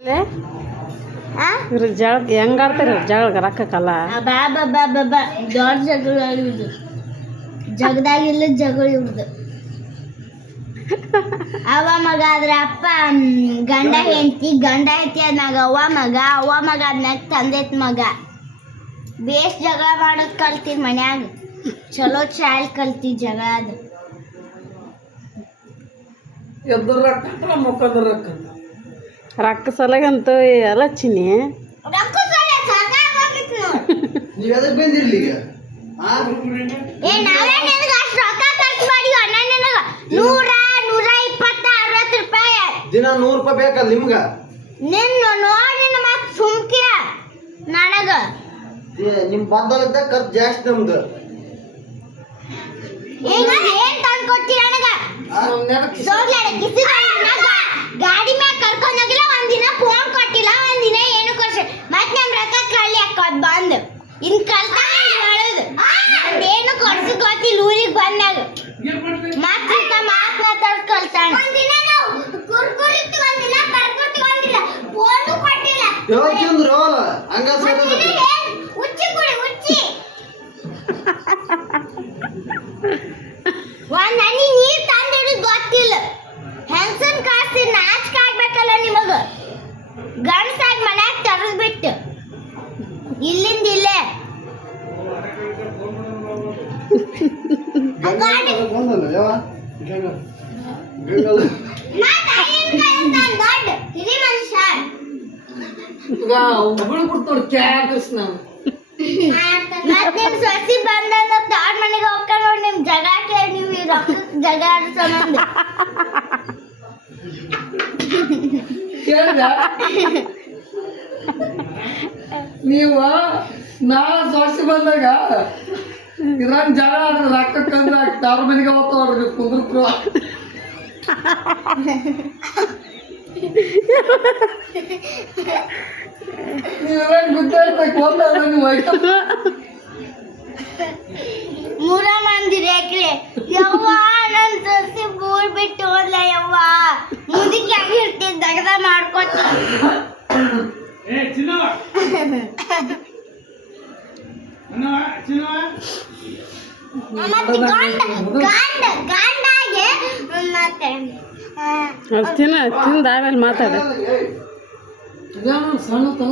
ಇವ್ರು ಜಳ ಹೆಂಗ್ ಆಡ್ತಾರೆ ಜಗಳ ರೊಕ್ಕಕ್ಕಲ್ಲ ದೊಡ್ಡ ಜಗಳ ಇವ್ರದು ಜಗದಾಗಿಲ್ಲ ಜಗಳ ಇವ್ರದು ಅವ ಮಗ ಆದ್ರೆ ಅಪ್ಪ ಗಂಡ ಹೆಂಡತಿ ಆದ್ನಾಗ ಅವ್ವ ಮಗ ಆದ್ನಾಗ ತಂದೆತ್ ಮಗ ಬೇಸ್ ಜಗಳ ಮಾಡೋದ್ ಕಲ್ತೀವಿ ಮನ್ಯಾಗ ಚಲೋ ಚಾಲ್ ಕಲ್ತೀವಿ ಜಗಳ ಅದು ರೊಕ್ಕ ಸಲಗಂತೂ ಎಲ್ಲ ಚಿನ್ನಿ ದಿನ 100 ರೂಪಾಯಿ ಬೇಕಲ್ಲ ನಿಮ್ಗ ಸುಮ್ಕಿರ ನನಗ ನಿಮ್ ಬಂದಲ್ಲಿದ್ದ ಖರ್ಚು ಜಾಸ್ತಿ ನಮ್ದು ಗಾಡಿ ಮ್ಯಾಗ ಕರ್ಕೊಂಡೋಗಿಲ್ಲ ಒಂದಿನ ಫೋನ್ ಕೊಟ್ಟಿಲ್ಲ ಒಂದಿನ ಏನು ಕೊಡ್ಸಿ ಮತ್ ನಮ್ ರೊಕ್ಕ ಕಳ್ಳಿ ಹಾಕೋದ್ ಬಂದು ಇನ್ ಕಲ್ತ ಹೇಳುದು ಏನು ಕೊಡ್ಸಿ ಗೊತ್ತಿಲ್ಲ ಊರಿಗೆ ಬಂದಾಗ ಮತ್ತ ಮಾತಾಡ್ ಕಲ್ತಾನ ಫೋನು ಕೊಟ್ಟಿಲ್ಲ ಹುಚ್ಚಿ ಕುಡಿ ಹುಚ್ಚಿ ಒಂದ್ ಹನಿ ನೀರ್ ತಂದಿಡೋದು ಗೊತ್ತಿಲ್ಲ ಹೆಂಗಸನ್ ಕಾಸಿ ನಾಚಿಕೆ ಆಗ್ಬೇಕಲ್ಲ ನಿಮಗ ಗಂಡಸಾಗಿ ಮನ್ಯಾಗ ತರದ್ಬಿಟ್ಟು ಇಲ್ಲಿಂದ ಇಲ್ಲೇ ಹಿರಿ ಮನುಷ್ಯ ಮತ್ತೆ ಸಸಿ ಬಂದಂಗ ತಾಡ್ ಮನೆಗೆ ಹೋಗ್ತಾ ನೋಡಿ ನಿಮ್ ಜಗ ಕೇಳಿ ನೀವು ಜಗ ಆಡೋ ಸಂಬಂಧ ನೀವು ನಾಳೆ ಸೊಸಿ ಬಂದಾಗ ಇದ್ರಂಗ್ ಜಗ ಆಡ್ರಿ ರೊಕ್ಕಕ್ಕಂದ್ರೆ ತಾವ್ರ ಮನೆಗೆ ಹೋಗ್ತಾವ್ರಿ ಕುಂದ್ರು ನೀವೇನ್ ಗುದ್ದಾಡ್ಬೇಕು ಹೋಗ್ತಾರ ನೀವು ಆಯ್ತು ಮೂರ ಮಂದಿ ರೇಕ್ರಿ ಯವ್ವ ನನ್ ಸಸಿ ಬೂರ್ ಬಿಟ್ಟು ಹೋದ್ಲ ಯವ್ವ ಮುದುಕಿ ಆಗಿರ್ತೀನಿ ದಗದ ಮಾಡ್ಕೊತೀನಿ ಗಂಡಾಗೆ ಮತ್ತೆ ತಿಂದ ಆಮೇಲೆ ಮಾತಾಡ ಸಣ್ಣ ತಗ